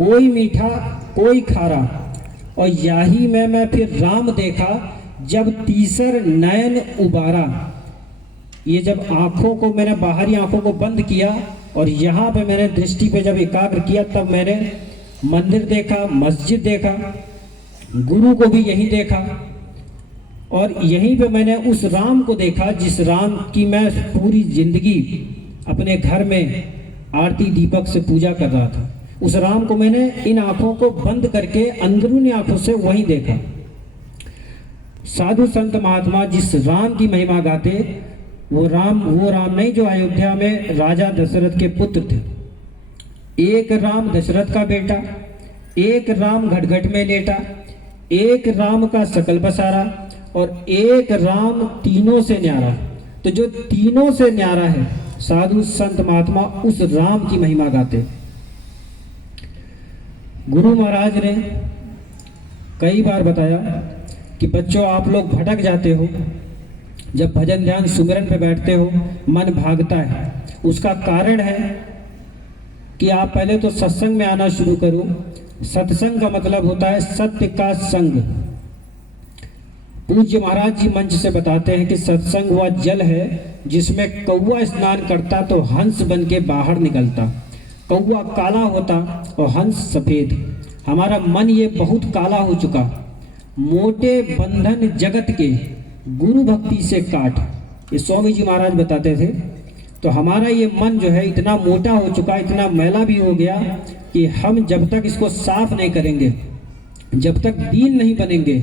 कोई मीठा कोई खारा, और याही में मैं फिर राम देखा, जब तीसर नयन उबारा। ये जब आँखों को मैंने, बाहरी आँखों को बंद किया और यहाँ पे मैंने दृष्टि पे जब एकाग्र किया, तब मैंने मंदिर देखा, मस्जिद देखा, गुरु को भी यहीं देखा, और यहीं पे मैंने उस राम को देखा जिस राम की मैं पूरी जिंदगी अपने घर में आरती दीपक से पूजा कर रहा था। उस राम को मैंने इन आँखों को बंद करके अंदरूनी आँखों से वहीं देखा। साधु संत महात्मा जिस राम की महिमा गाते, वो राम नहीं जो अयोध्या में राजा दशरथ के पुत्र थे। एक राम दशरथ का बेटा, एक राम घटघट में लेटा, एक राम का सकल बसारा, और एक राम तीनों से न्यारा। तो जो तीनों से न्यारा है, साधु संत महात्मा उस राम की महिमा गाते। गुरु महाराज ने कई बार बताया कि बच्चों, आप लोग भटक जाते हो, जब भजन ध्यान सुमिरन पे बैठते हो मन भागता है। उसका कारण है कि आप पहले तो सत्संग में आना शुरू करो। सत्संग का मतलब होता है सत्य का संग। पूज्य महाराज जी मंच से बताते हैं कि सत्संग वह जल है जिसमें कौवा स्नान करता तो हंस बन के बाहर निकलता। कौवा काला होता और हंस सफेद। हमारा मन ये बहुत काला हो चुका। मोटे बंधन जगत के गुरु भक्ति से काट, ये स्वामी जी महाराज बताते थे। तो हमारा ये मन जो है इतना मोटा हो चुका, इतना मैला भी हो गया कि हम जब तक इसको साफ नहीं करेंगे, जब तक दीन नहीं बनेंगे,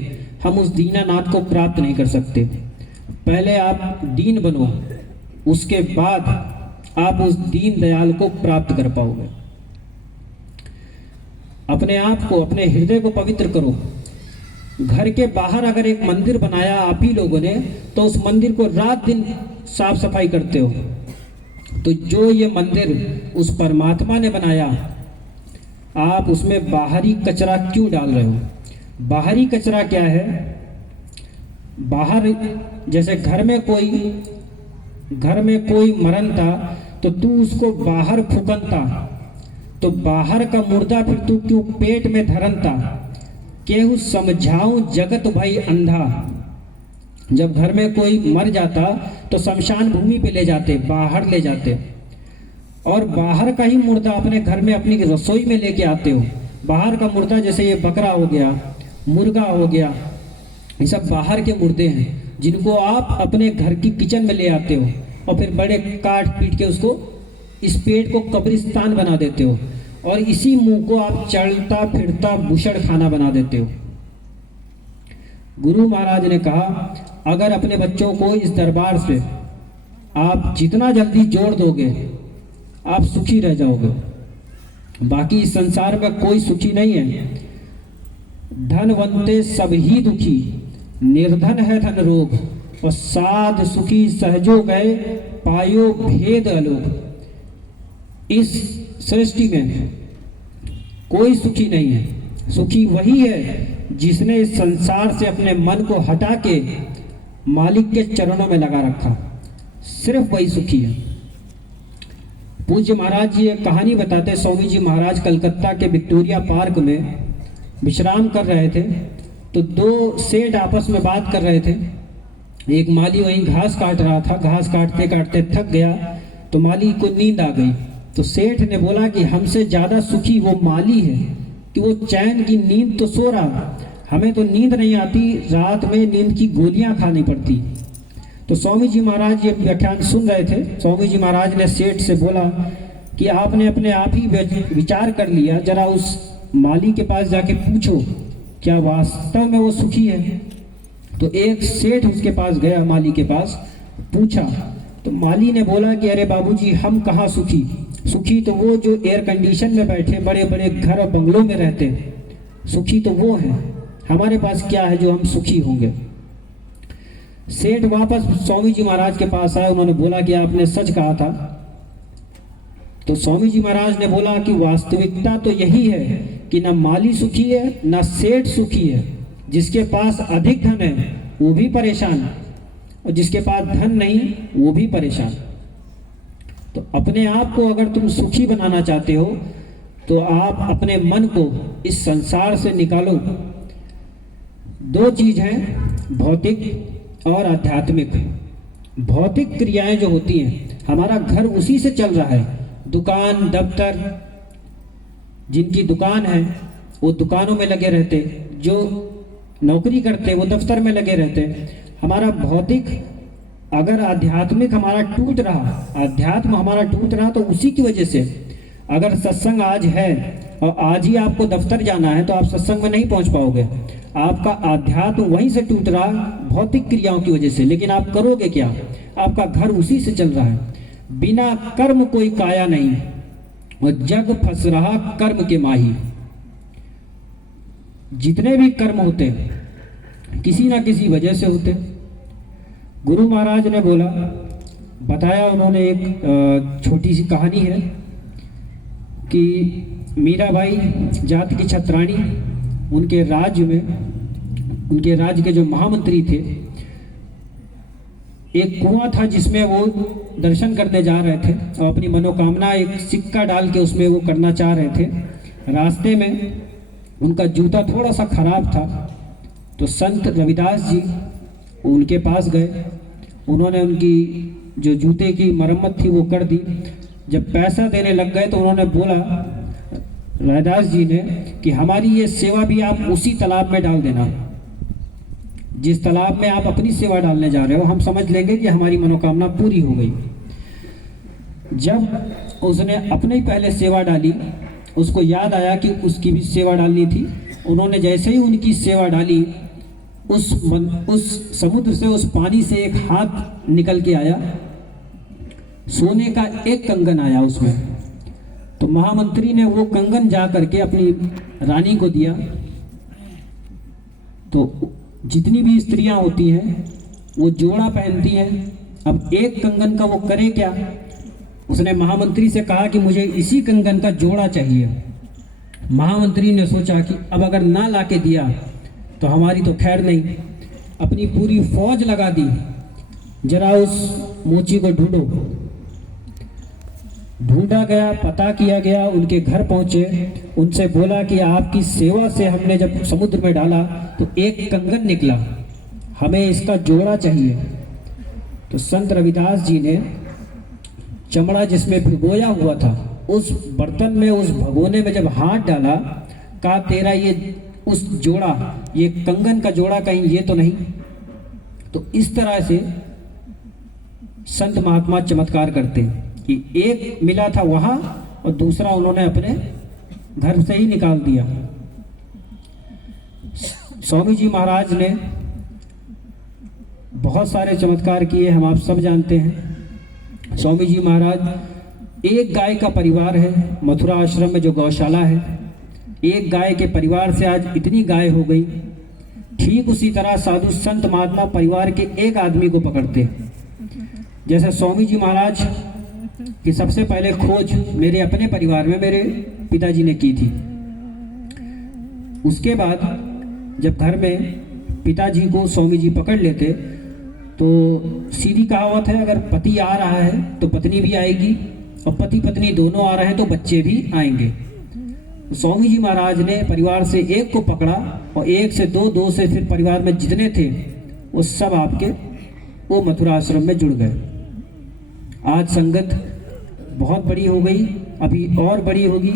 हम उस दीनानाथ को प्राप्त नहीं कर सकते। पहले आप दीन बनो, उसके बाद आप उस दीन दयाल को प्राप्त कर पाओगे। अपने आप को, अपने हृदय को पवित्र करो। घर के बाहर अगर एक मंदिर बनाया आप ही लोगों ने, तो उस मंदिर को रात दिन साफ सफाई करते हो। तो जो ये मंदिर उस परमात्मा ने बनाया, आप उसमें बाहरी कचरा क्यों डाल रहे हो? बाहरी कचरा क्या है? बाहर जैसे घर में कोई मरनता तो तू उसको बाहर फुकनता, तो बाहर का मुर्दा फिर तू क्यों पेट में धरनता? केहू समझाऊं जगत भाई अंधा। जब घर में कोई मर जाता तो शमशान भूमि पे ले जाते, बाहर ले जाते, और बाहर का ही मुर्दा अपने घर में अपनी रसोई में लेके आते हो। बाहर का मुर्दा जैसे ये बकरा हो गया, मुर्गा हो गया, ये सब बाहर के मुर्दे हैं जिनको आप अपने घर की किचन में ले आते हो और फिर बड़े काट पीट के उसको, इस पेट को कब्रिस्तान बना देते हो, और इसी मुंह को आप चलता फिरता भूषण खाना बना देते हो। गुरु महाराज ने कहा, अगर अपने बच्चों को इस दरबार से आप जितना जल्दी जोड़ दोगे, आप सुखी रह जाओगे। बाकी इस संसार में कोई सुखी नहीं है। धनवंते सब ही दुखी, निर्धन है धन रोग, और साध सुखी सहजो गए, पायो भेद अलोक। इस सृष्टि में कोई सुखी नहीं है। सुखी वही है जिसने इस संसार से अपने मन को हटा के मालिक के चरणों में लगा रखा। सिर्फ वही सुखी है। पूज्य महाराज जी एक कहानी बताते। स्वामी जी महाराज कलकत्ता के विक्टोरिया पार्क में विश्राम कर रहे थे, तो दो सेठ आपस में बात कर रहे थे। एक माली वहीं घास काट रहा था, घास काटते काटते थक गया, तो माली को नींद आ गई। तो सेठ ने बोला कि हमसे ज़्यादा सुखी वो माली है कि वो चैन की नींद तो सो रहा, हमें तो नींद नहीं आती, रात में नींद की गोलियां खानी पड़ती। तो स्वामी जी महाराज ये व्याख्यान सुन रहे थे। स्वामी जी महाराज ने सेठ से बोला कि आपने अपने आप ही विचार कर लिया, जरा उस माली के पास जाके पूछो क्या वास्तव में वो सुखी है। तो एक सेठ उसके पास गया, माली के पास पूछा, तो माली ने बोला कि अरे बाबूजी, हम कहाँ सुखी। सुखी तो वो जो एयर कंडीशन में बैठे, बड़े बड़े घर और बंगलों में रहते, सुखी तो वो है। हमारे पास क्या है जो हम सुखी होंगे। सेठ वापस स्वामी जी महाराज के पास आए, उन्होंने बोला कि आपने सच कहा था। तो स्वामी जी महाराज ने बोला कि वास्तविकता तो यही है कि ना माली सुखी है, ना सेठ सुखी है। जिसके पास अधिक धन है वो भी परेशान, और जिसके पास धन नहीं वो भी परेशान। तो अपने आप को अगर तुम सुखी बनाना चाहते हो तो आप अपने मन को इस संसार से निकालो। दो चीज हैं, भौतिक और आध्यात्मिक। भौतिक क्रियाएं जो होती हैं, हमारा घर उसी से चल रहा है। दुकान, दफ्तर, जिनकी दुकान है वो दुकानों में लगे रहते, जो नौकरी करते वो दफ्तर में लगे रहते। हमारा भौतिक, अगर आध्यात्मिक हमारा टूट रहा, अध्यात्म हमारा टूट रहा तो उसी की वजह से। अगर सत्संग आज है और आज ही आपको दफ्तर जाना है तो आप सत्संग में नहीं पहुंच पाओगे। आपका आध्यात्म वहीं से टूट रहा, भौतिक क्रियाओं की वजह से। लेकिन आप करोगे क्या? आपका घर उसी से चल रहा है। बिना कर्म कोई काया नहीं और जग फंस रहा कर्म के माही। जितने भी कर्म होते किसी ना किसी वजह से होते। गुरु महाराज ने बोला, बताया उन्होंने, एक छोटी सी कहानी है कि मीराबाई जात की छत्राणी, उनके राज्य में, उनके राज्य के जो महामंत्री थे, एक कुआं था जिसमें वो दर्शन करने जा रहे थे और अपनी मनोकामना एक सिक्का डाल के उसमें वो करना चाह रहे थे। रास्ते में उनका जूता थोड़ा सा खराब था तो संत रविदास जी उनके पास गए। उन्होंने उनकी जो जूते की मरम्मत थी वो कर दी। जब पैसा देने लग गए तो उन्होंने बोला रविदास जी ने कि हमारी ये सेवा भी आप उसी तालाब में डाल देना जिस तालाब में आप अपनी सेवा डालने जा रहे हो। हम समझ लेंगे कि हमारी मनोकामना पूरी हो गई। जब उसने अपने ही पहले सेवा डाली, उसको याद आया कि उसकी भी सेवा डालनी थी। उन्होंने जैसे ही उनकी सेवा डाली, उस समुद्र से, उस पानी से एक हाथ निकल के आया, सोने का एक कंगन आया उसमें। तो महामंत्री ने वो कंगन जा करके अपनी रानी को दिया। तो जितनी भी स्त्रियां होती हैं वो जोड़ा पहनती हैं। अब एक कंगन का वो करे क्या? उसने महामंत्री से कहा कि मुझे इसी कंगन का जोड़ा चाहिए। महामंत्री ने सोचा कि अब अगर ना लाके दिया तो हमारी तो खैर नहीं। अपनी पूरी फौज लगा दी, जरा उस मोची को ढूंढो। ढूंढा गया, पता किया गया, उनके घर पहुंचे, उनसे बोला कि आपकी सेवा से हमने जब समुद्र में डाला तो एक कंगन निकला, हमें इसका जोड़ा चाहिए। तो संत रविदास जी ने चमड़ा जिसमें भिगोया हुआ था उस बर्तन में, उस भगोने में जब हाथ डाला, कहा तेरा ये उस जोड़ा, ये कंगन का जोड़ा कहीं ये तो नहीं। तो इस तरह से संत महात्मा चमत्कार करते हैं कि एक मिला था वहां और दूसरा उन्होंने अपने घर से ही निकाल दिया। स्वामी जी महाराज ने बहुत सारे चमत्कार किए, हम आप सब जानते हैं। स्वामी जी महाराज, एक गाय का परिवार है, मथुरा आश्रम में जो गौशाला है, एक गाय के परिवार से आज इतनी गाय हो गई। ठीक उसी तरह साधु संत महात्मा परिवार के एक आदमी को पकड़ते। जैसे स्वामी जी महाराज की सबसे पहले खोज मेरे अपने परिवार में मेरे पिताजी ने की थी। उसके बाद जब घर में पिताजी को स्वामी जी पकड़ लेते तो सीधी कहावत है, अगर पति आ रहा है तो पत्नी भी आएगी और पति पत्नी दोनों आ रहे हैं तो बच्चे भी आएंगे। स्वामी जी महाराज ने परिवार से एक को पकड़ा और एक से दो, दो से फिर परिवार में जितने थे वो सब आपके वो मथुरा आश्रम में जुड़ गए। आज संगत बहुत बड़ी हो गई, अभी और बड़ी होगी।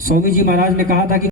स्वामी जी महाराज ने कहा था कि